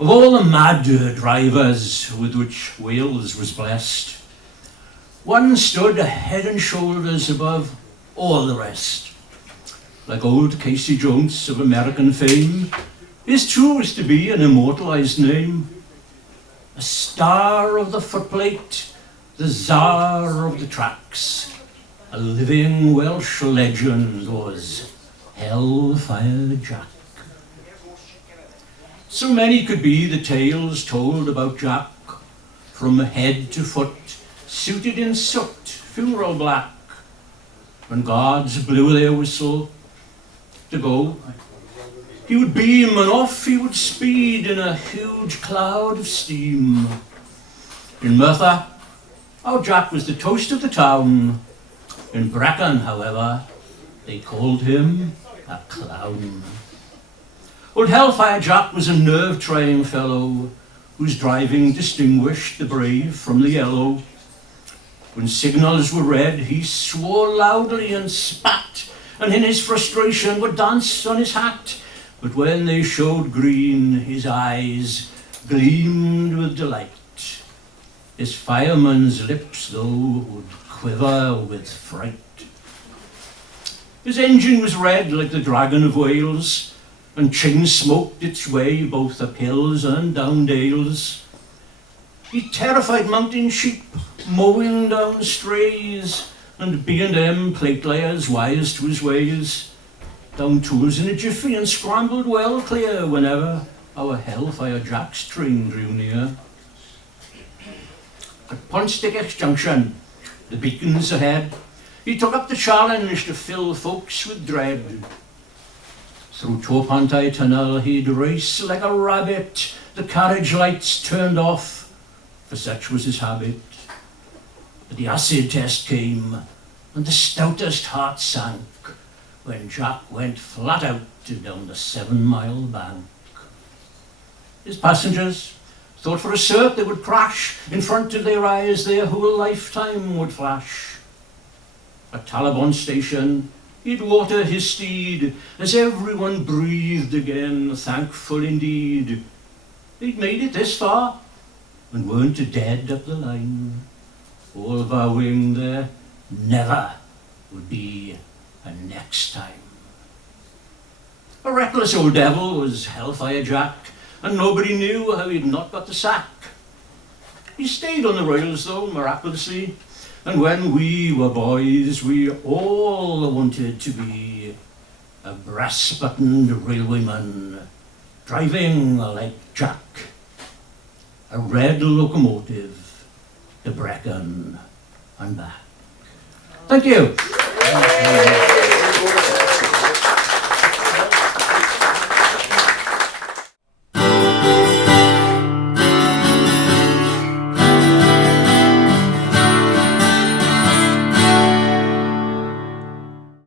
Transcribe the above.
Of all the mad drivers with which Wales was blessed, one stood head and shoulders above all the rest. Like old Casey Jones of American fame, his too was to be an immortalized name. A star of the footplate, the czar of the tracks, a living Welsh legend was Hellfire Jack. So many could be the tales told about Jack, from head to foot, suited in soot, funeral black. When guards blew their whistle to go, he would beam and off he would speed in a huge cloud of steam. In Merthyr, our Jack was the toast of the town. In Brecon, however, they called him a clown. Old Hellfire Jack was a nerve-trying fellow whose driving distinguished the brave from the yellow. When signals were red, he swore loudly and spat, and in his frustration would dance on his hat. But when they showed green, his eyes gleamed with delight. His fireman's lips, though, would quiver with fright. His engine was red like the Dragon of Wales, and chain smoked its way both up hills and down dales. He terrified mountain sheep, mowing down strays, and B&M plate layers wise to his ways. Down tools in a jiffy and scrambled well clear whenever our Hellfire Jack's train drew near. At Ponsticket's Junction, the beacons ahead, he took up the challenge to fill folks with dread. Through Torpontai Tunnel he'd race like a rabbit, the carriage lights turned off, for such was his habit. But the acid test came, and the stoutest heart sank when Jack went flat out down the 7-mile bank. His passengers thought for a cert they would crash. In front of their eyes their whole lifetime would flash. At Talabon station he'd water his steed as everyone breathed again, thankful indeed. They'd made it this far and weren't dead up the line, all vowing there never would be a next time. A reckless old devil was Hellfire Jack, and nobody knew how he'd not got the sack. He stayed on the rails though, miraculously, and when we were boys we all wanted to be a brass-buttoned railwayman, driving like Jack, a red locomotive to Brecon and back. Thank you.